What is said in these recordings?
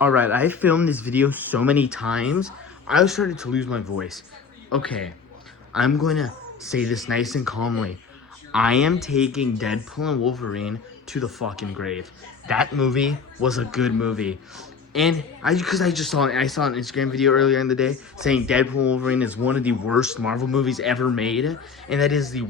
Alright, I filmed this video so many times, I started to lose my voice. Okay, I'm going to say this nice and calmly. I am taking Deadpool and Wolverine to the fucking grave. That movie was a good movie. And because I just saw it, I saw an Instagram video earlier in the day saying Deadpool and Wolverine is one of the worst Marvel movies ever made, and it is the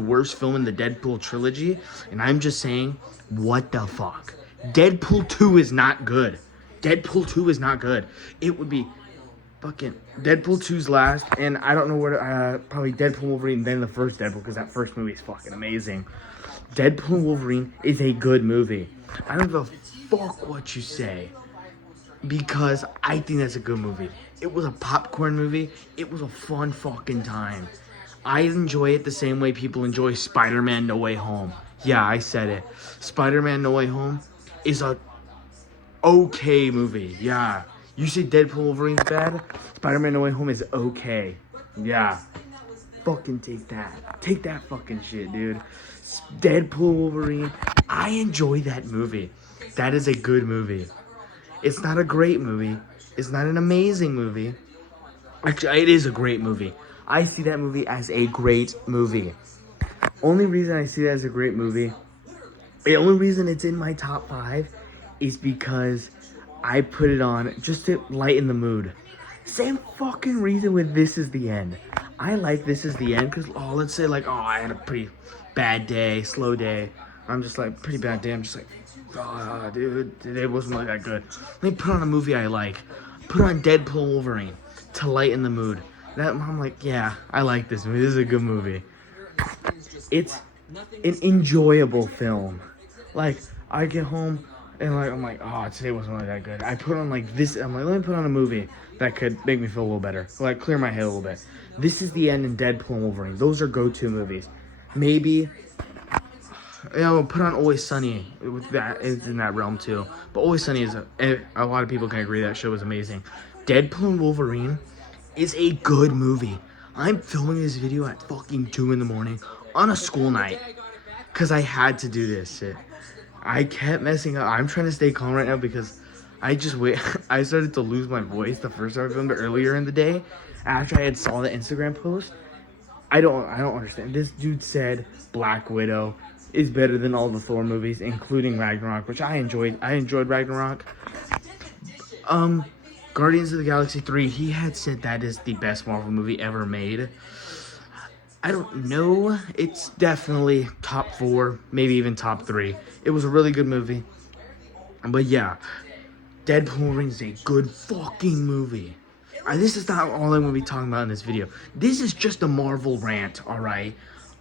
worst film in the Deadpool trilogy. And I'm just saying, what the fuck? Deadpool 2 is not good. Deadpool 2 is not good. It would be fucking Deadpool 2's last, and I don't know where probably Deadpool Wolverine, then the first Deadpool, because that first movie is fucking amazing. Deadpool Wolverine is a good movie. I don't give a fuck what you say, because I think that's a good movie. It was a popcorn movie. It was a fun fucking time. I enjoy it the same way people enjoy Spider-Man No Way Home. Yeah, I said it. Spider-Man No Way Home is a okay movie. Yeah. You say Deadpool Wolverine's bad? Spider-Man No Way Home is okay. Yeah. Fucking take that. Take that fucking shit, dude. Deadpool Wolverine. I enjoy that movie. That is a good movie. It's not a great movie. It's not an amazing movie. Actually, it is a great movie. I see that movie as a great movie. Only reason I see that as a great movie, the only reason it's in my top 5 is because I put it on just to lighten the mood. Same fucking reason with This Is the End. I like This Is the End because, let's say like, I had a pretty bad day, slow day. I'm just like, pretty bad day. I'm just like, dude, today wasn't like that good. Let me put on a movie I like. Put on Deadpool Wolverine to lighten the mood. I'm like, yeah, I like this movie. This is a good movie. It's an enjoyable film. Like, I get home and like I'm like, today wasn't really that good. I put on like this. I'm like, let me put on a movie that could make me feel a little better, like clear my head a little bit. This Is the End and Deadpool and Wolverine. Those are go-to movies. Maybe, put on Always Sunny. With that, it's in that realm too. But Always Sunny is a lot of people can agree that show was amazing. Deadpool and Wolverine is a good movie. I'm filming this video at fucking 2 in the morning on a school night because I had to do this shit. I kept messing up. I'm trying to stay calm right now because I started to lose my voice the first time I filmed it earlier in the day after I had saw the Instagram post. I don't understand. This dude said Black Widow is better than all the Thor movies, including Ragnarok, which I enjoyed. I enjoyed Ragnarok. Guardians of the Galaxy 3, he had said that is the best Marvel movie ever made. I don't know. It's definitely top 4, maybe even top 3. It was a really good movie. But yeah, Deadpool Wolverine is a good fucking movie. This is not all I'm going to be talking about in this video. This is just a Marvel rant, alright?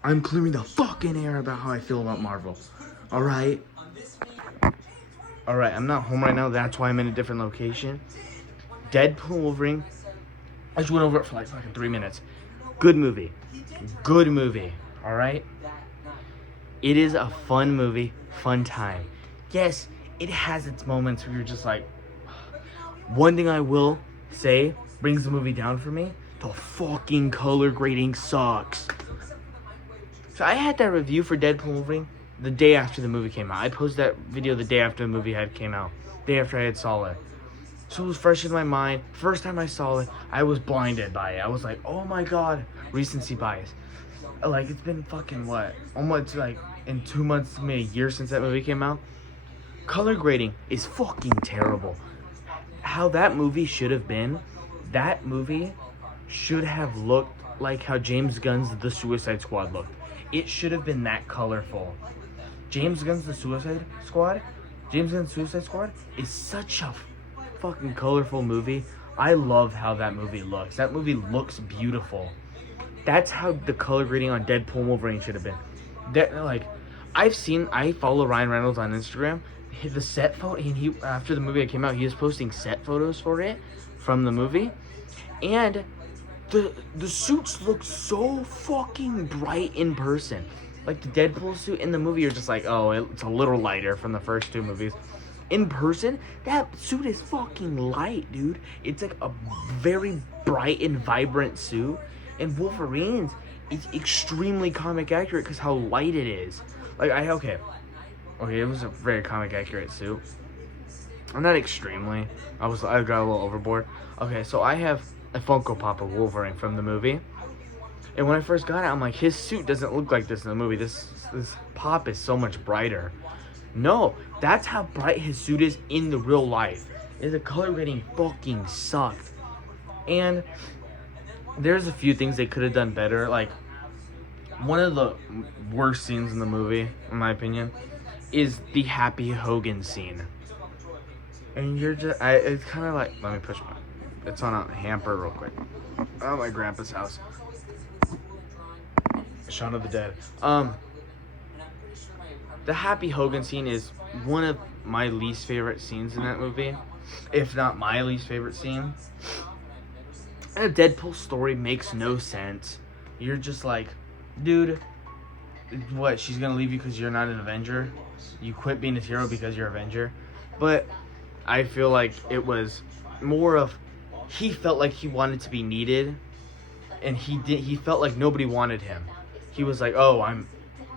I'm clearing the fucking air about how I feel about Marvel. Alright? Alright, I'm not home right now. That's why I'm in a different location. Deadpool Wolverine. I just went over it for like fucking 3 minutes. Good movie. Good movie. Alright? It is a fun movie. Fun time. Yes, it has its moments where you're just like... One thing I will say brings the movie down for me. The fucking color grading sucks. So I had that review for Deadpool Wolverine the day after the movie came out. I posted that video the day after the movie came out. Day after I had saw it. So it was fresh in my mind. First time I saw it, I was blinded by it. I was like, oh my god, recency bias. Like, it's been fucking what? Almost like in 2 months, maybe a year since that movie came out. Color grading is fucking terrible. How that movie should have been, that movie should have looked like how James Gunn's The Suicide Squad looked. It should have been that colorful. James Gunn's Suicide Squad is such a fucking colorful movie. I love how that movie looks. That movie looks beautiful. That's how the color grading on Deadpool and Wolverine should have been. I follow Ryan Reynolds on Instagram. The set photo, and after the movie came out, he was posting set photos for it from the movie, and the suits look so fucking bright in person. Like the Deadpool suit in the movie, you're just like, oh, it's a little lighter from the first 2 movies. In person, that suit is fucking light, dude. It's like a very bright and vibrant suit. And Wolverine's is extremely comic accurate because how light it is. Like, okay, it was a very comic accurate suit. Not extremely. I got a little overboard. Okay, so I have a Funko Pop of Wolverine from the movie. And when I first got it, I'm like, his suit doesn't look like this in the movie. This pop is so much brighter. No, that's how bright his suit is in the real life. The color grading fucking sucked. And there's a few things they could have done better. Like, one of the worst scenes in the movie, in my opinion, is the Happy Hogan scene. And you're just, it's kind of like, let me push it's on a hamper real quick. Oh, my grandpa's house. Shaun of the Dead. The Happy Hogan scene is one of my least favorite scenes in that movie, if not my least favorite scene. And a Deadpool story makes no sense. You're just like, dude, what, she's gonna leave you because you're not an Avenger? You quit being a hero because you're an Avenger? But I feel like it was more of, he felt like he wanted to be needed, and he felt like nobody wanted him. He was like, oh,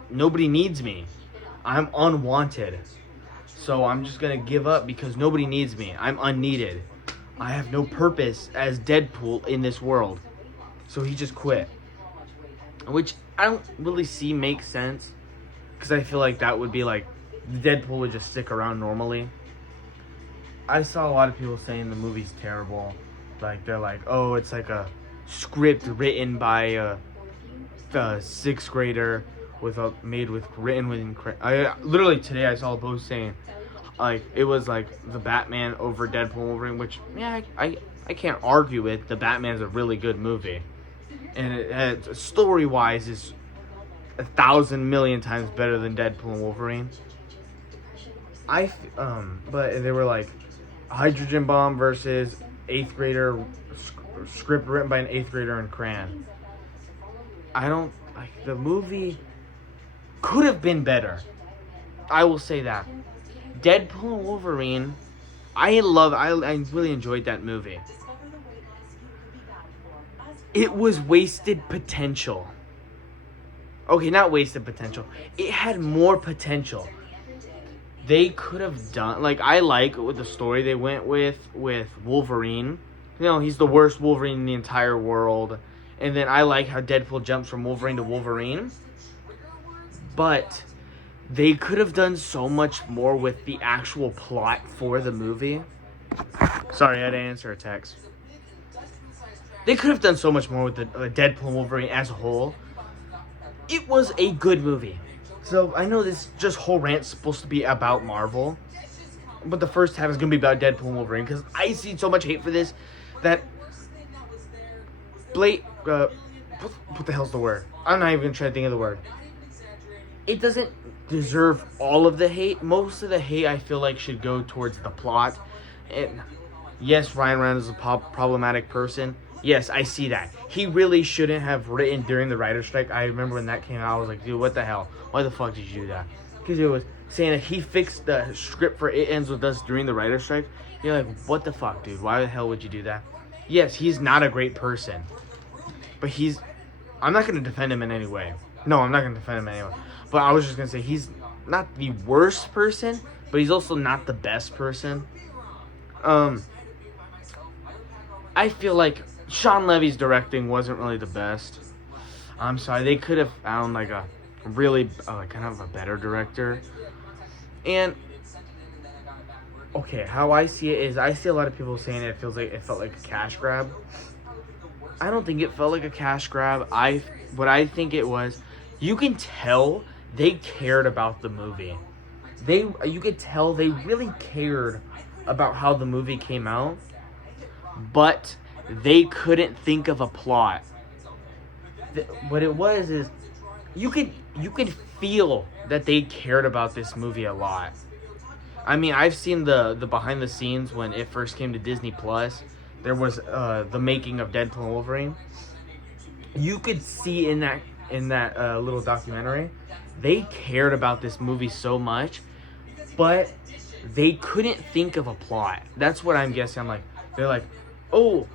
nobody needs me. I'm unwanted. So I'm just gonna give up because nobody needs me. I'm unneeded. I have no purpose as Deadpool in this world. So he just quit. Which I don't really see makes sense, because I feel like that would be like, Deadpool would just stick around normally. I saw a lot of people saying the movie's terrible. Like, they're like, oh, it's like a script written by a sixth grader literally today I saw a post saying, like, it was like the Batman over Deadpool and Wolverine, which, yeah, I can't argue with. The Batman's a really good movie, and it story wise is 1,000 million times better than Deadpool and Wolverine. But they were like, hydrogen bomb versus eighth grader script written by an eighth grader in crayon. I don't like, the movie could have been better. I will say that. Deadpool and Wolverine, I really enjoyed that movie. It was wasted potential. Okay, not wasted potential. It had more potential. They could have done, like, I like with the story they went with Wolverine. You know, he's the worst Wolverine in the entire world. And then I like how Deadpool jumps from Wolverine to Wolverine. But they could have done so much more with the actual plot for the movie. Sorry, I had to answer a text. They could have done so much more with the Deadpool and Wolverine as a whole. It was a good movie. So I know this just whole rant's supposed to be about Marvel, but the first half is going to be about Deadpool and Wolverine, because I see so much hate for this that what the hell's the word? I'm not even going to try to think of the word. It doesn't deserve all of the hate. Most of the hate, I feel like, should go towards the plot. And yes, Ryan Reynolds is a problematic person. Yes, I see that. He really shouldn't have written during the writer's strike. I remember when that came out, I was like, dude, what the hell? Why the fuck did you do that? Because it was saying that he fixed the script for It Ends With Us during the writer's strike. You're like, what the fuck, dude? Why the hell would you do that? Yes, he's not a great person. But I'm not going to defend him in any way. No, I'm not going to defend him anyway. But I was just going to say, he's not the worst person, but he's also not the best person. I feel like Sean Levy's directing wasn't really the best. I'm sorry, they could have found like a really kind of a better director. And okay, how I see it is, I see a lot of people saying it felt like a cash grab. I don't think it felt like a cash grab. What I think it was, you can tell they cared about the movie. You could tell they really cared about how the movie came out, but they couldn't think of a plot. What it was is, you could feel that they cared about this movie a lot. I mean, I've seen the behind the scenes when it first came to Disney Plus. There was the making of Deadpool and Wolverine. You could see in that little documentary, they cared about this movie so much, but they couldn't think of a plot. That's what I'm guessing. I'm like, they're like, oh,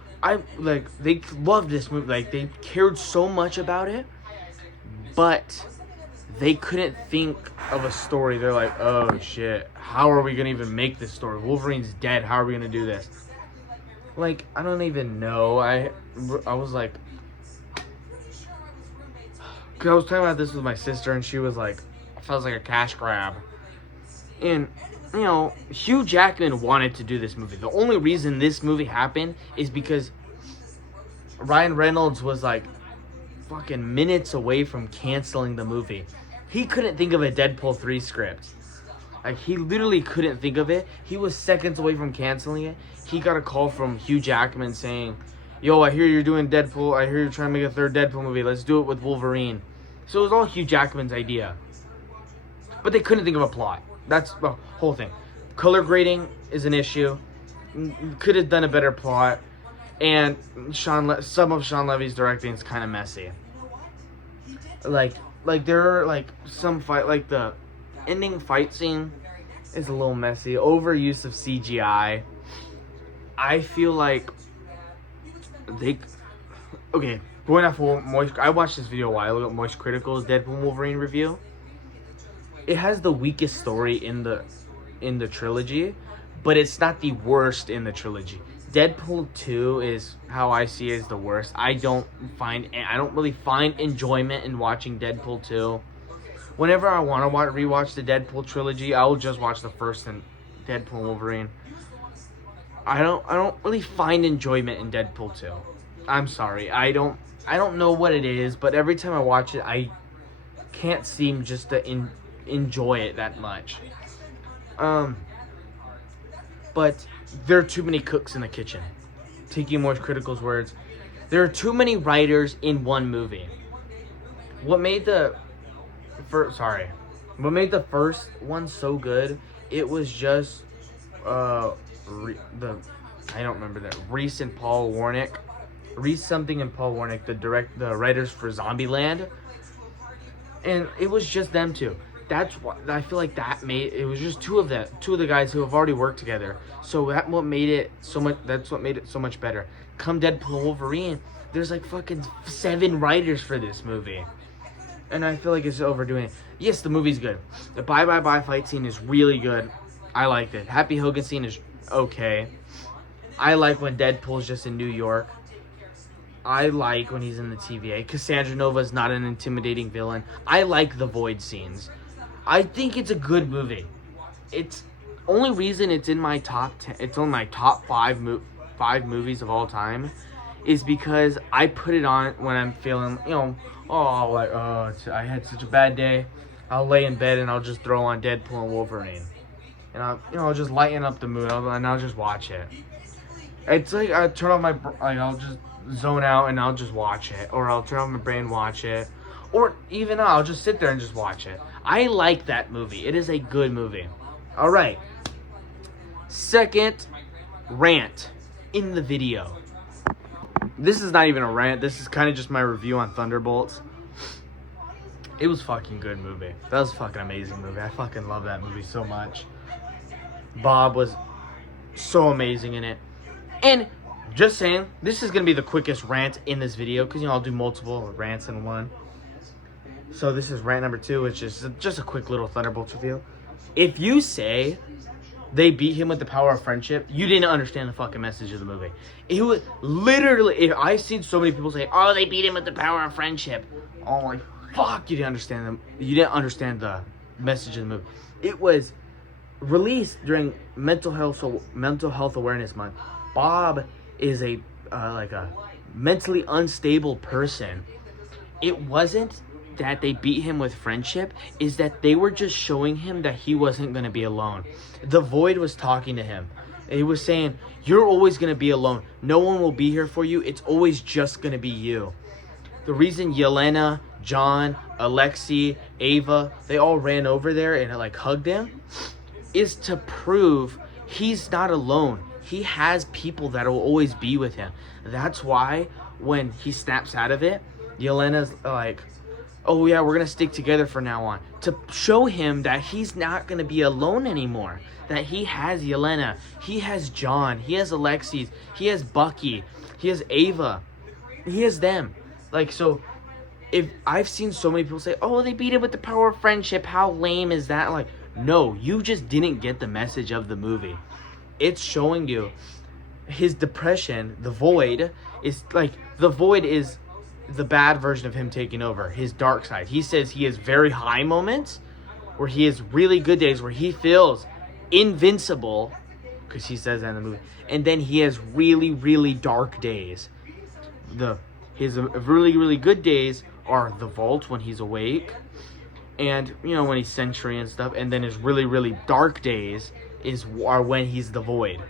they loved this movie. Like, they cared so much about it, but they couldn't think of a story. They're like, oh shit, how are we gonna even make this story? Wolverine's dead. How are we gonna do this? Like, I don't even know. I was like, cause I was talking about this with my sister, and she was like, it feels like a cash grab. And you know, Hugh Jackman wanted to do this movie. The only reason this movie happened is because Ryan Reynolds was like fucking minutes away from canceling the movie. He couldn't think of a Deadpool 3 script. Like, he literally couldn't think of it. He was seconds away from canceling it. He got a call from Hugh Jackman saying, yo, I hear you're doing Deadpool. I hear you're trying to make a third Deadpool movie. Let's do it with Wolverine. So it was all Hugh Jackman's idea. But they couldn't think of a plot. That's the whole thing. Color grading is an issue. Could have done a better plot. And some of Sean Levy's directing is kind of messy. Like there are like some fight, like the ending fight scene is a little messy. Overuse of CGI. I feel like going off of Moist. I watched this video a while ago. Moist Critical's Deadpool Wolverine review. It has the weakest story in the trilogy, but it's not the worst in the trilogy. Deadpool 2 is how I see it as the worst. I don't really find enjoyment in watching Deadpool 2. Whenever I want to rewatch the Deadpool trilogy, I will just watch the first and Deadpool Wolverine. I don't really find enjoyment in Deadpool 2. I'm sorry. I don't know what it is, but every time I watch it, I can't seem just to enjoy it that much. But there are too many cooks in the kitchen. Taking Moist Critical's words, there are too many writers in one movie. What made the first one so good? It was just I don't remember that. Reese something and Paul Warnick, the writers for Zombieland, and it was just them two. That's why I feel like it was just two of the guys who have already worked together. So that's what made it so much better. Come Deadpool Wolverine, there's like fucking 7 writers for this movie. And I feel like it's overdoing it. Yes, the movie's good. The bye fight scene is really good. I liked it. Happy Hogan scene is okay. I like when Deadpool's just in New York. I like when he's in the TVA. Cassandra Nova is not an intimidating villain. I like the Void scenes. I think it's a good movie. It's only reason it's in my top 10. It's on my top 5 movies of all time, is because I put it on when I'm feeling, I had such a bad day. I'll lay in bed and I'll just throw on Deadpool and Wolverine, and I'll just lighten up the mood and I'll just watch it. It's like I turn off I'll just zone out and I'll just watch it, or I'll turn off my brain, watch it, or even I'll just sit there and just watch it. I like that movie. It is a good movie. All right. Second rant in the video. This is not even a rant. This is kind of just my review on Thunderbolts. It was fucking good movie. That was a fucking amazing movie. I fucking love that movie so much. Bob was so amazing in it. And just saying, this is going to be the quickest rant in this video, because, I'll do multiple rants in one. So this is rant number 2, which is just a quick little Thunderbolts review. If you say they beat him with the power of friendship, you didn't understand the fucking message of the movie. It was literally, I've seen so many people say, oh, they beat him with the power of friendship. Oh my fuck, you didn't understand them. You didn't understand the message of the movie. It was released during Mental Health Awareness Month. Bob is a mentally unstable person. It wasn't that they beat him with friendship, is that they were just showing him that he wasn't going to be alone. The Void was talking to him. He was saying, you're always going to be alone. No one will be here for you. It's always just going to be you. The reason Yelena, John, Alexei, Ava, they all ran over there and hugged him is to prove he's not alone. He has people that will always be with him. That's why when he snaps out of it, Yelena's like, oh yeah, we're going to stick together from now on. To show him that he's not going to be alone anymore. That he has Yelena, he has John, he has Alexei, he has Bucky, he has Ava. He has them. So if I've seen so many people say, oh, they beat it with the power of friendship, how lame is that? Like, no, you just didn't get the message of the movie. It's showing you his depression, the void, is like, the void is the bad version of him taking over, his dark side. He says he has very high moments where he has really good days where he feels invincible, because he says that in the movie, and then he has really, really dark days. His really, really good days are the vault when he's awake, and when he's Sentry and stuff, and then his really, really dark days are when he's the void.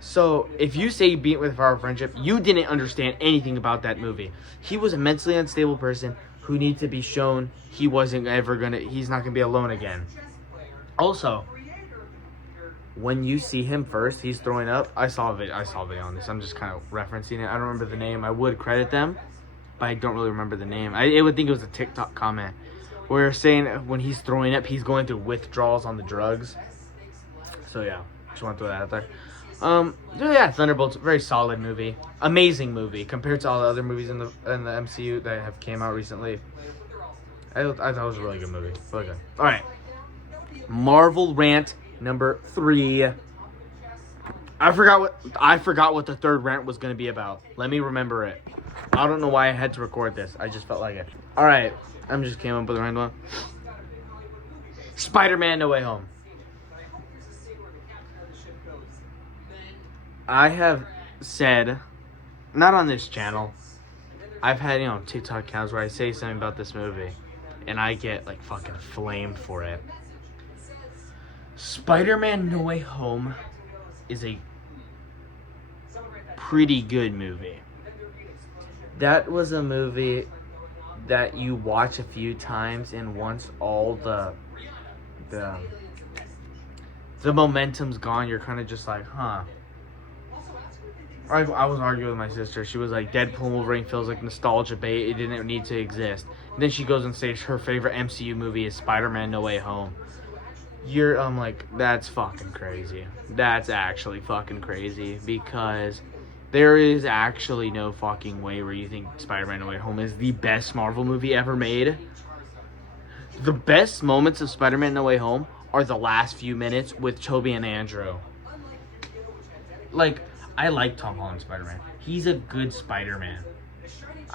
So if you say Beat with the Power of Friendship, you didn't understand anything about that movie. He was a mentally unstable person who needs to be shown he's not gonna be alone again. Also, when you see him first, he's throwing up. I saw a video on this. I'm just kind of referencing it. I don't remember the name. I would credit them, but I don't really remember the name. I would think it was a TikTok comment where saying when he's throwing up, he's going through withdrawals on the drugs. So yeah, just want to throw that out there. Yeah, Thunderbolts, very solid movie, amazing movie compared to all the other movies in the MCU that have came out recently. I thought it was a really good movie, really good. All right, Marvel Rant number 3. I forgot what the third rant was gonna be about. Let me remember it. I don't know why I had to record this. I just felt like it. All right, I'm just came up with a random one. Spider-Man: No Way Home. I have said, not on this channel, I've had, TikTok accounts where I say something about this movie, and I get, like, fucking flamed for it. Spider-Man: No Way Home is a pretty good movie. That was a movie that you watch a few times, and once all the momentum's gone, you're kind of just like, huh. I was arguing with my sister. She was like, Deadpool and Wolverine feels like nostalgia bait. It didn't need to exist. And then she goes and says her favorite MCU movie is Spider-Man: No Way Home. I'm like, that's fucking crazy. That's actually fucking crazy, because there is actually no fucking way where you think Spider-Man: No Way Home is the best Marvel movie ever made. The best moments of Spider-Man: No Way Home are the last few minutes with Tobey and Andrew. Like, I like Tom Holland Spider-Man. He's a good Spider-Man.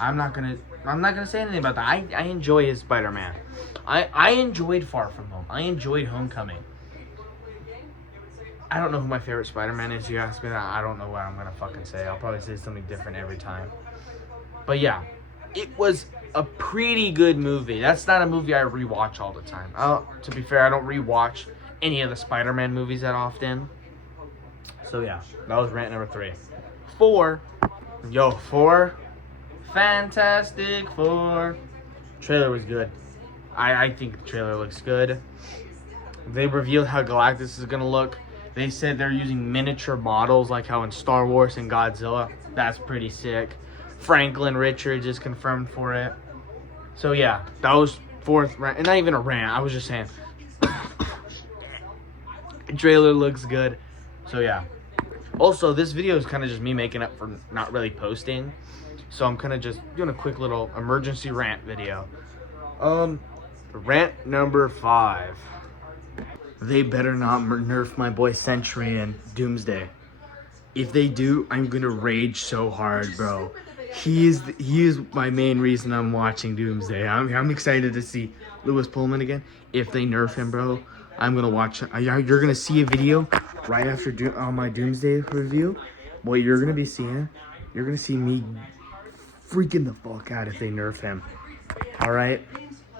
I'm not gonna say anything about that. I enjoy his Spider-Man. I enjoyed Far From Home. I enjoyed Homecoming. I don't know who my favorite Spider-Man is. You ask me that, I don't know what I'm gonna fucking say. I'll probably say something different every time. But yeah, it was a pretty good movie. That's not a movie I rewatch all the time. To be fair, I don't rewatch any of the Spider-Man movies that often. So yeah, that was rant number 3. 4. Fantastic Four. Trailer was good. I think the trailer looks good. They revealed how Galactus is gonna look. They said they're using miniature models like how in Star Wars and Godzilla. That's pretty sick. Franklin Richards is confirmed for it. So yeah, that was 4th rant. And not even a rant, I was just saying. The trailer looks good. So yeah. Also, this video is kind of just me making up for not really posting. So I'm kind of just doing a quick little emergency rant video. Rant number 5. They better not nerf my boy Sentry and Doomsday. If they do, I'm gonna rage so hard, bro. He is my main reason I'm watching Doomsday. I'm excited to see Lewis Pullman again. If they nerf him, bro, I'm gonna watch. You're gonna see a video right after my Doomsday review. What you're gonna be seeing, you're gonna see me freaking the fuck out if they nerf him. All right.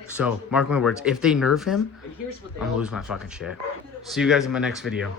So mark my words. If they nerf him, I'm gonna lose my fucking shit. See you guys in my next video.